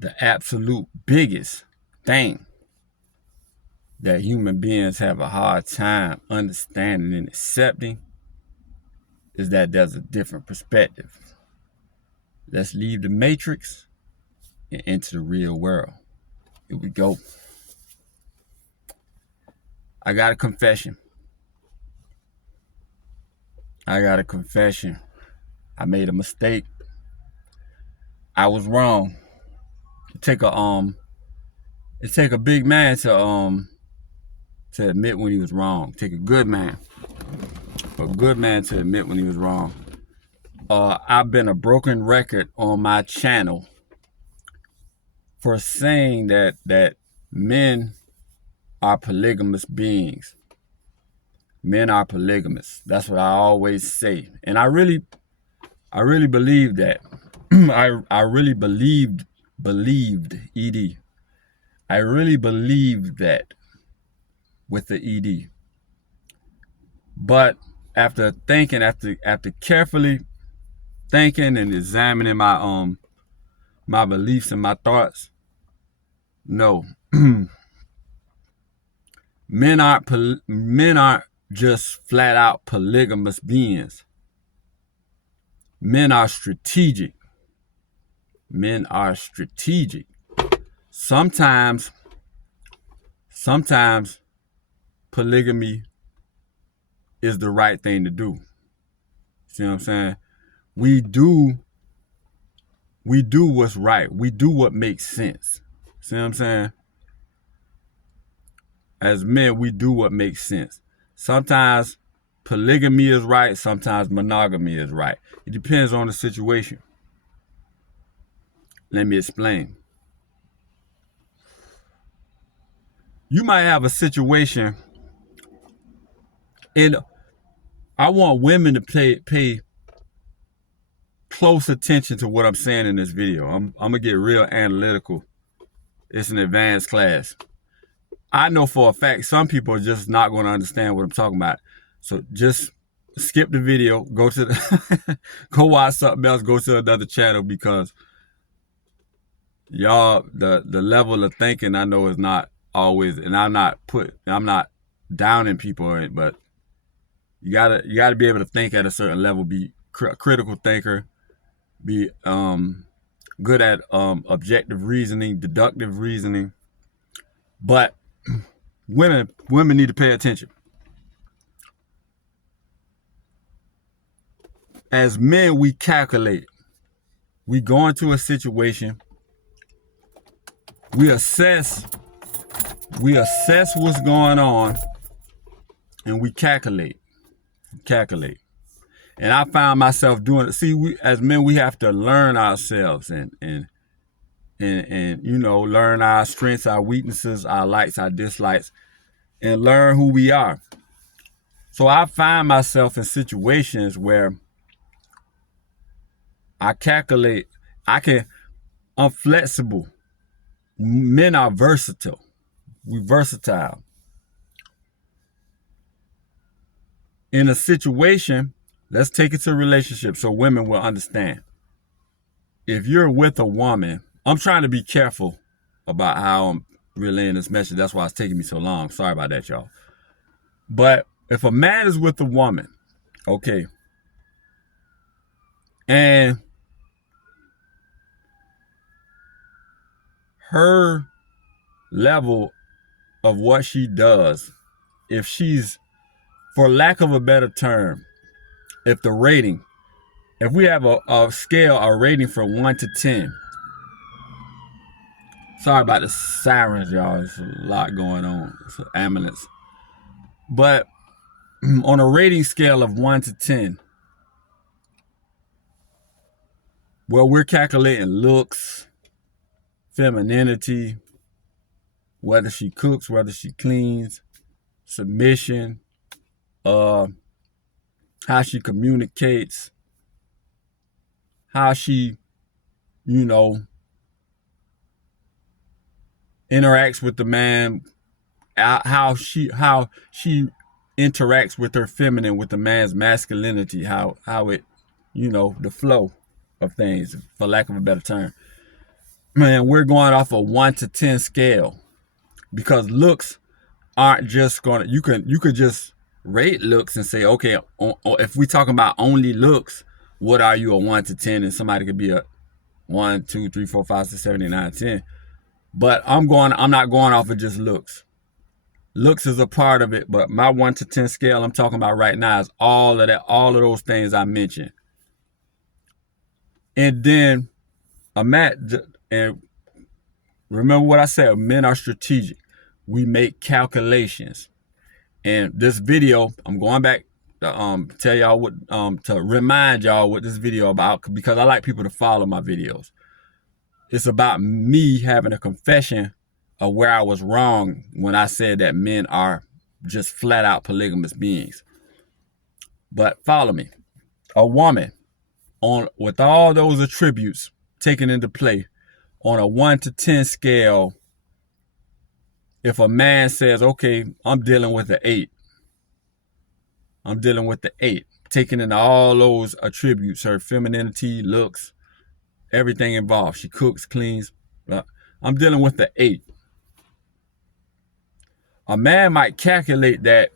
the absolute biggest thing that human beings have a hard time understanding and accepting is that there's a different perspective. Let's leave the matrix and enter the real world. Here we go. I got a confession. I made a mistake. I was wrong. It take a big man to admit when he was wrong. Take a good man to admit when he was wrong. I've been a broken record on my channel for saying that men are polygamous beings. Men are polygamous. That's what I always say, and I really believe that. I really believed ED. I really believed that with the ED. But after thinking, after carefully thinking and examining my my beliefs and my thoughts, no. Men aren't just flat out polygamous beings. Men are strategic. Men are strategic. Sometimes polygamy is the right thing to do. See what I'm saying? We do what's right. We do what makes sense. See what I'm saying? As men, we do what makes sense. Sometimes polygamy is right. Sometimes monogamy is right. It depends on the situation. Let me explain. You might have a situation, and I want women to pay close attention to what I'm saying in this video. I'm gonna get real analytical. It's an advanced class. I know for a fact some people are just not going to understand what I'm talking about. So just skip the video, go to the go watch something else, go to another channel, because y'all, the level of thinking I know is not always, and I'm not downing people, but you gotta be able to think at a certain level, be a critical thinker, be good at objective reasoning, deductive reasoning. But women need to pay attention. As men, we calculate. We go into a situation. We assess what's going on, and we calculate. And I found myself doing it. See, as men, we have to learn ourselves and learn our strengths, our weaknesses, our likes, our dislikes, and learn who we are. So I find myself in situations where I calculate. I'm flexible. Men are versatile. We're versatile. In a situation, let's take it to a relationship so women will understand. If you're with a woman, I'm trying to be careful about how I'm relaying this message. That's why it's taking me so long. Sorry about that, y'all. But if a man is with a woman, okay, and her level of what she does, if she's, for lack of a better term, if we have a scale, a rating from 1 to 10. Sorry about the sirens, y'all. There's a lot going on. It's an ambulance. But on a rating scale of 1 to 10, well, we're calculating looks, femininity, whether she cooks, whether she cleans, submission, how she communicates, how she, interacts with the man, how she interacts with her feminine, with the man's masculinity, how it, the flow of things, for lack of a better term. man, we're going off a 1 to 10 scale, because looks aren't just gonna, you could just rate looks and say, okay, if we talking about only looks, what are you, a 1 to 10? And somebody could be a 1, 2, 3, 4, 5, 6, 7, 8, 9, 10. But I'm not going off of just looks. Looks is a part of it, but my 1 to 10 scale I'm talking about right now is all of those things I mentioned. And then and remember what I said, men are strategic. We make calculations. And this video, I'm going back to tell y'all what, to remind y'all what this video about, because I like people to follow my videos. It's about me having a confession of where I was wrong when I said that men are just flat out polygamous beings. But follow me. A woman, with all those attributes taken into play, on a 1 to 10 scale, if a man says, okay, I'm dealing with the 8. I'm dealing with the 8, taking in all those attributes, her femininity, looks, everything involved. She cooks, cleans. I'm dealing with the 8. A man might calculate that,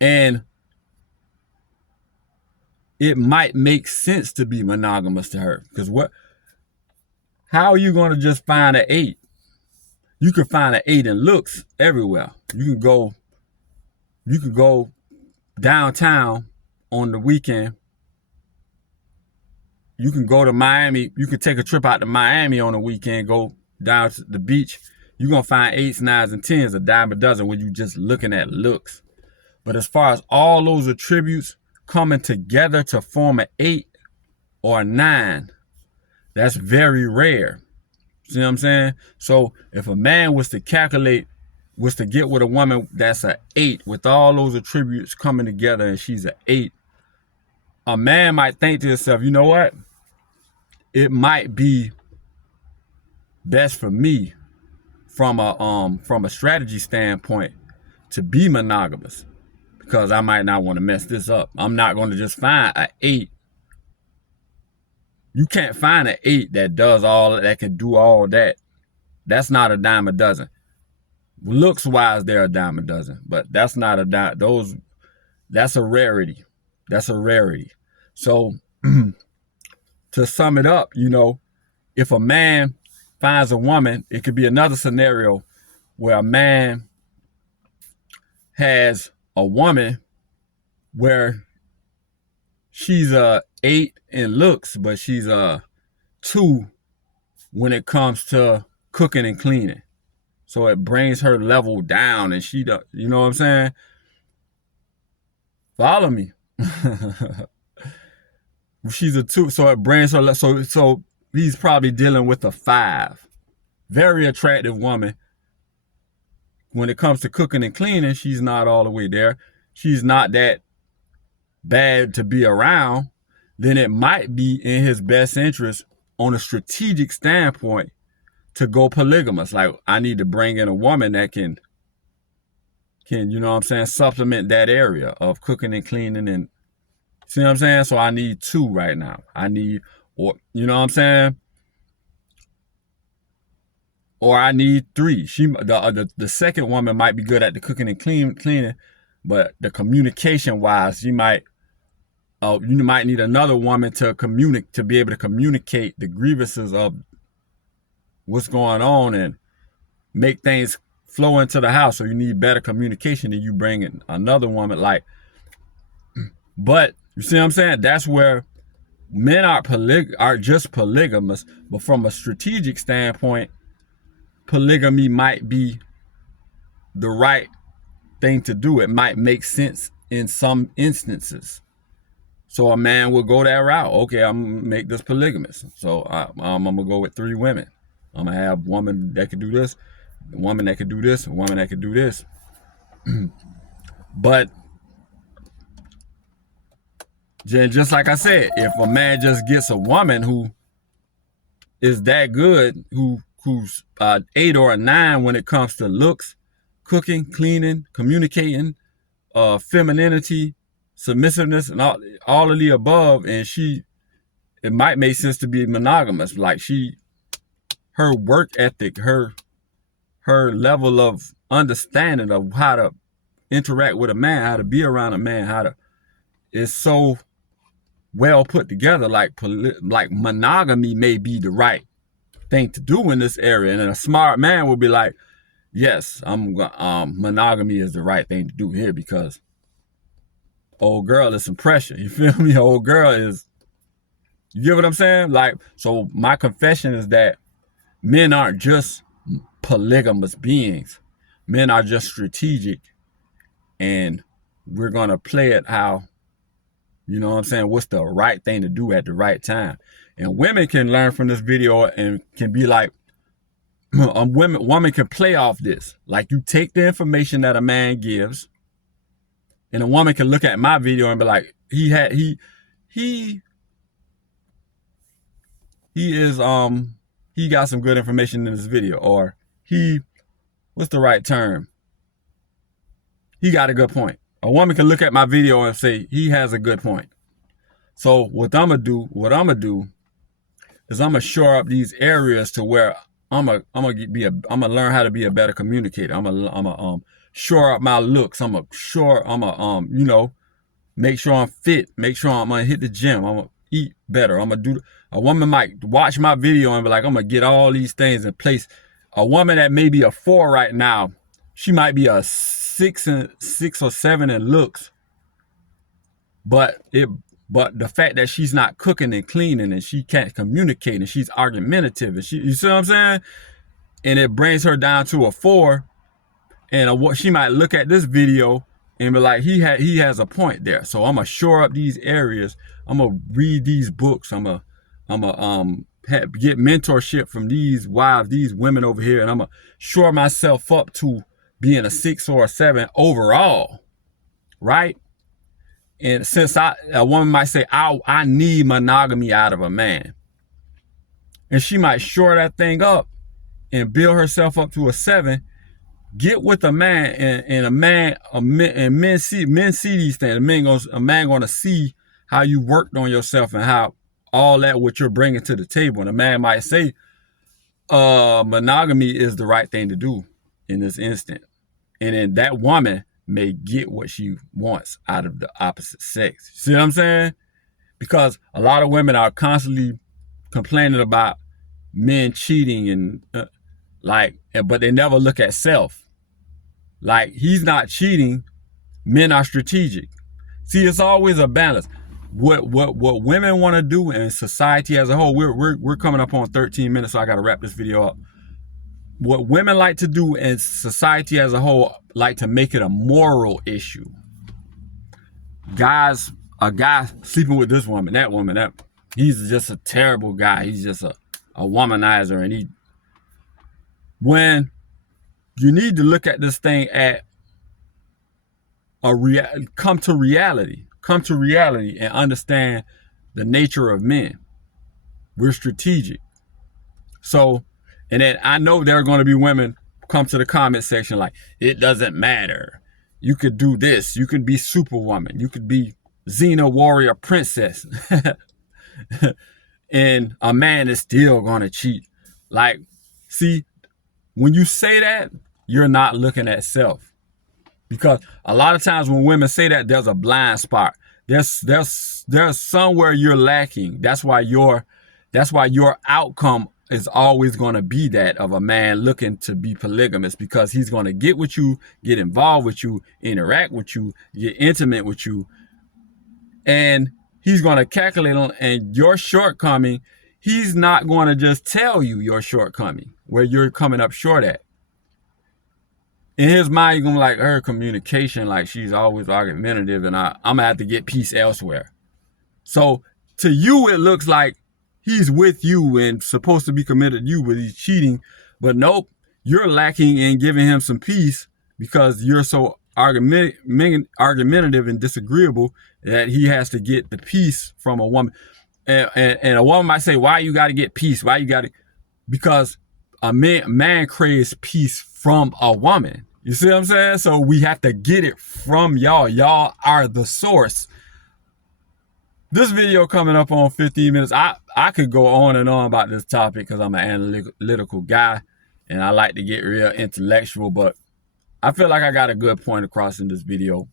and it might make sense to be monogamous to her. Because how are you going to just find an 8? You can find an 8 in looks everywhere. You can go downtown on the weekend. You can go to Miami. You can take a trip out to Miami on the weekend, go down to the beach. You're going to find 8s, 9s, and 10s, a dime a dozen, when you're just looking at looks. But as far as all those attributes coming together to form an 8 or a 9, that's very rare. See what I'm saying? So if a man was to get with a woman that's an 8 with all those attributes coming together, and she's an 8, a man might think to himself, you know what? It might be best for me from a strategy standpoint to be monogamous, because I might not want to mess this up. I'm not going to just find an 8. You can't find an 8 that does all that, can do all that. That's not a dime a dozen. Looks wise, they're a dime a dozen, but that's not a dime. That's a rarity. That's a rarity. So to sum it up, if a man finds a woman, it could be another scenario where a man has a woman where she's a 8 in looks, but she's a 2 when it comes to cooking and cleaning. So it brings her level down, and you know what I'm saying? Follow me. She's a 2, so it brings her, so he's probably dealing with a 5. Very attractive woman. When it comes to cooking and cleaning, she's not all the way there. She's not that bad to be around. Then it might be in his best interest, on a strategic standpoint, to go polygamous. Like, I need to bring in a woman that can, you know what I'm saying, supplement that area of cooking and cleaning, and see what I'm saying? So I need 2 right now. Or you know what I'm saying? Or I need 3. The second woman might be good at the cooking and cleaning, but the communication wise, you might need another woman to be able to communicate the grievances of what's going on and make things flow into the house. So you need better communication, than you bring in another woman. But you see what I'm saying? That's where men are just polygamous, but from a strategic standpoint, polygamy might be the right thing to do. It might make sense in some instances. So a man will go that route. Okay, I'm gonna make this polygamous. So I'm gonna go with 3 women. I'm gonna have a woman that can do this, a woman that can do this, a woman that can do this. But just like I said, if a man just gets a woman who is that good, who's 8 or a 9 when it comes to looks, cooking, cleaning, communicating, femininity, submissiveness, and all of the above, and she it might make sense to be monogamous. Like her work ethic, her level of understanding of how to interact with a man, how to be around a man, is so well put together. Like monogamy may be the right thing to do in this area, and a smart man will be like, yes, monogamy is the right thing to do here, because old girl is some pressure. You feel me? Old girl is, you get what I'm saying? Like, so my confession is that men aren't just polygamous beings. Men are just strategic, and we're gonna play it how, you know what I'm saying, what's the right thing to do at the right time. And women can learn from this video and can be like, woman can play off this. Like, you take the information that a man gives, and a woman can look at my video and be like, he got some good information in this video, or what's the right term? He got a good point. A woman can look at my video and say, he has a good point. So what I'm gonna do is I'm gonna shore up these areas to where I'm gonna learn how to be a better communicator. I'm gonna shore up my looks. I'm gonna you know, make sure I'm fit. Make sure I'm gonna hit the gym. I'm gonna eat better. I'm gonna a woman might watch my video and be like, I'm gonna get all these things in place. A woman that may be a 4 right now, she might be a 6 or 7 in looks, but the fact that she's not cooking and cleaning, and she can't communicate, and she's argumentative, and you see what I'm saying? And it brings her down to a 4, and she might look at this video and be like, he has a point there. So I'm gonna shore up these areas. I'm gonna read these books. I'm gonna get mentorship from these wives, these women over here, and I'm gonna shore myself up to being a 6 or a 7 overall, right? And since a woman might say, I need monogamy out of a man, and she might shore that thing up and build herself up to a 7, get with a man, and men see these things. A man gonna see how you worked on yourself and how all that what you're bringing to the table. And a man might say, monogamy is the right thing to do in this instant. And then that woman may get what she wants out of the opposite sex. See what I'm saying? Because a lot of women are constantly complaining about men cheating and but they never look at self. Like, he's not cheating, men are strategic. See, it's always a balance. What women want to do, in society as a whole, we're coming up on 13 minutes, so I got to wrap this video up. What women like to do in society as a whole, like to make it a moral issue. A guy sleeping with this woman, that he's just a terrible guy. He's just a womanizer. And when you need to look at this thing at come to reality and understand the nature of men. We're strategic. So, and then I know there are going to be women come to the comment section like, it doesn't matter. You could do this. You could be Superwoman. You could be Xena Warrior Princess. And a man is still going to cheat. Like, see, when you say that, you're not looking at self. Because a lot of times when women say that, there's a blind spot. There's somewhere you're lacking. That's why your outcome is always going to be that of a man looking to be polygamous, because he's going to get with you, get involved with you, interact with you, get intimate with you, and he's going to calculate on, and your shortcoming, he's not going to just tell you your shortcoming, where you're coming up short at. In his mind, you're going to like, her communication, like she's always argumentative, and I'm going to have to get peace elsewhere. So to you, it looks like he's with you and supposed to be committed to you, but he's cheating. But nope, you're lacking in giving him some peace because you're so argumentative and disagreeable that he has to get the peace from a woman. And a woman might say, why you got to get peace? Why you got to? Because a man craves peace from a woman. You see what I'm saying? So we have to get it from y'all. Y'all are the source This video coming up on 15 minutes. I could go on and on about this topic because I'm an analytical guy and I like to get real intellectual, but I feel like I got a good point across in this video.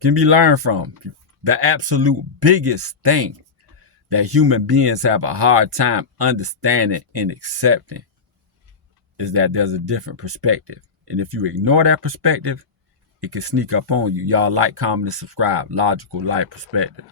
Can be learned from. The absolute biggest thing that human beings have a hard time understanding and accepting is that there's a different perspective. And if you ignore that perspective, it can sneak up on you. Y'all like, comment, and subscribe. Logical Light Perspective.